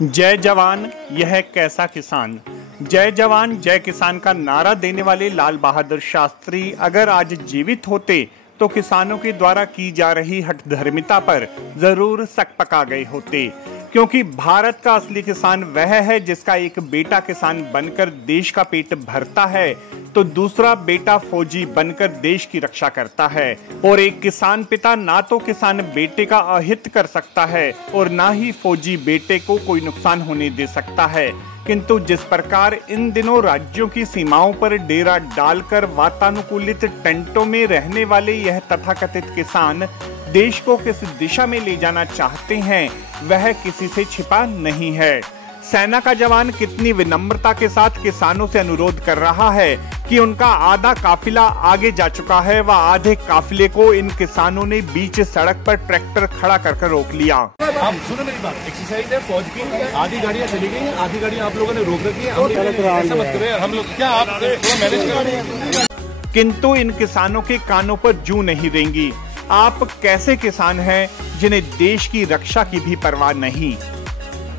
जय जवान यह कैसा किसान। जय जवान जय किसान का नारा देने वाले लाल बहादुर शास्त्री अगर आज जीवित होते तो किसानों के द्वारा की जा रही हठधर्मिता पर जरूर सकपका गए होते, क्योंकि भारत का असली किसान वह है जिसका एक बेटा किसान बनकर देश का पेट भरता है तो दूसरा बेटा फौजी बनकर देश की रक्षा करता है। और एक किसान पिता ना तो किसान बेटे का अहित कर सकता है और ना ही फौजी बेटे को कोई नुकसान होने दे सकता है। किंतु जिस प्रकार इन दिनों राज्यों की सीमाओं पर डेरा डालकर वातानुकूलित टेंटों में रहने वाले यह तथाकथित किसान देश को किस दिशा में ले जाना चाहते हैं वह किसी से छिपा नहीं है। सेना का जवान कितनी विनम्रता के साथ किसानों से अनुरोध कर रहा है कि उनका आधा काफिला आगे जा चुका है व आधे काफिले को इन किसानों ने बीच सड़क पर ट्रैक्टर खड़ा कर रोक लिया। आप सुनो मेरी बात, एक्सरसाइज है फौज की, आधी गाड़ियां चली गई हैं, आधी गाड़ियां आप लोगों ने रोक रखी है। ऐसा मत करें, हम लोग क्या आप थोड़ा मैनेज कर रहे हैं। किंतु इन किसानों के कानों पर जूं नहीं रेंगी। आप कैसे किसान हैं जिन्हें देश की रक्षा की भी परवाह नहीं।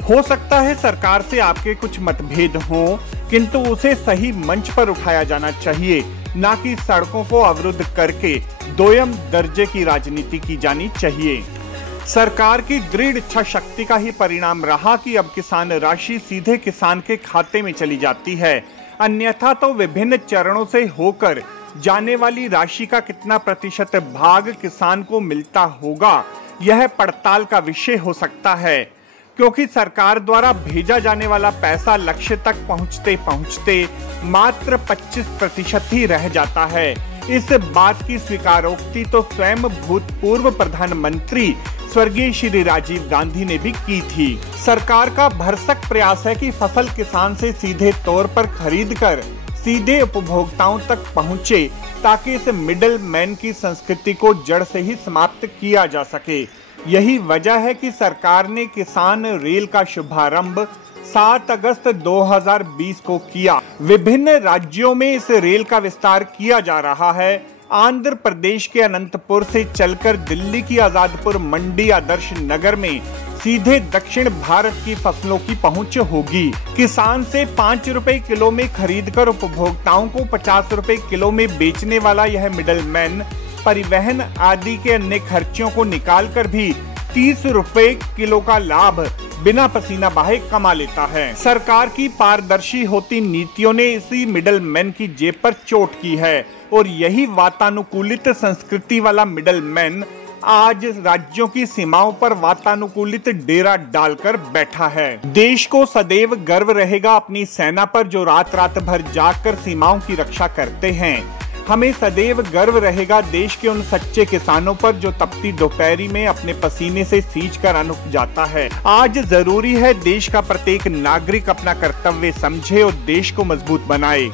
हो सकता है सरकार से आपके कुछ मतभेद हों, किंतु उसे सही मंच पर उठाया जाना चाहिए, ना कि सड़कों को अवरुद्ध करके दोयम दर्जे की राजनीति की जानी चाहिए। सरकार की दृढ़ इच्छा शक्ति का ही परिणाम रहा कि अब किसान राशि सीधे किसान के खाते में चली जाती है, अन्यथा तो विभिन्न चरणों से होकर जाने वाली राशि का कितना प्रतिशत भाग किसान को मिलता होगा यह पड़ताल का विषय हो सकता है, क्योंकि सरकार द्वारा भेजा जाने वाला पैसा लक्ष्य तक पहुंचते पहुंचते मात्र 25% ही रह जाता है। इस बात की स्वीकारोक्ति तो स्वयं भूतपूर्व प्रधानमंत्री स्वर्गीय श्री राजीव गांधी ने भी की थी। सरकार का भरसक प्रयास है कि फसल किसान से सीधे तौर पर खरीद कर सीधे उपभोक्ताओं तक पहुंचे, ताकि इस मिडल मैन की संस्कृति को जड़ से ही समाप्त किया जा सके। यही वजह है कि सरकार ने किसान रेल का शुभारंभ 7 अगस्त 2020 को किया। विभिन्न राज्यों में इस रेल का विस्तार किया जा रहा है। आंध्र प्रदेश के अनंतपुर से चलकर दिल्ली की आजादपुर मंडी आदर्श नगर में सीधे दक्षिण भारत की फसलों की पहुंच होगी। किसान से 5 रुपए किलो में खरीदकर उपभोक्ताओं को 50 रुपए किलो में बेचने वाला यह मिडलमैन परिवहन आदि के अन्य खर्चों को निकालकर भी 30 रुपए किलो का लाभ बिना पसीना बहाए कमा लेता है। सरकार की पारदर्शी होती नीतियों ने इसी मिडलमैन की जेब पर चोट की है और यही वातानुकूलित संस्कृति वाला मिडलमैन आज राज्यों की सीमाओं पर वातानुकूलित डेरा डालकर बैठा है। देश को सदैव गर्व रहेगा अपनी सेना पर जो रात रात भर जागकर सीमाओं की रक्षा करते हैं। हमें सदैव गर्व रहेगा देश के उन सच्चे किसानों पर जो तपती दोपहरी में अपने पसीने से सींच कर अन्न उपजाता है। आज जरूरी है देश का प्रत्येक नागरिक अपना कर्तव्य समझे और देश को मजबूत बनाए।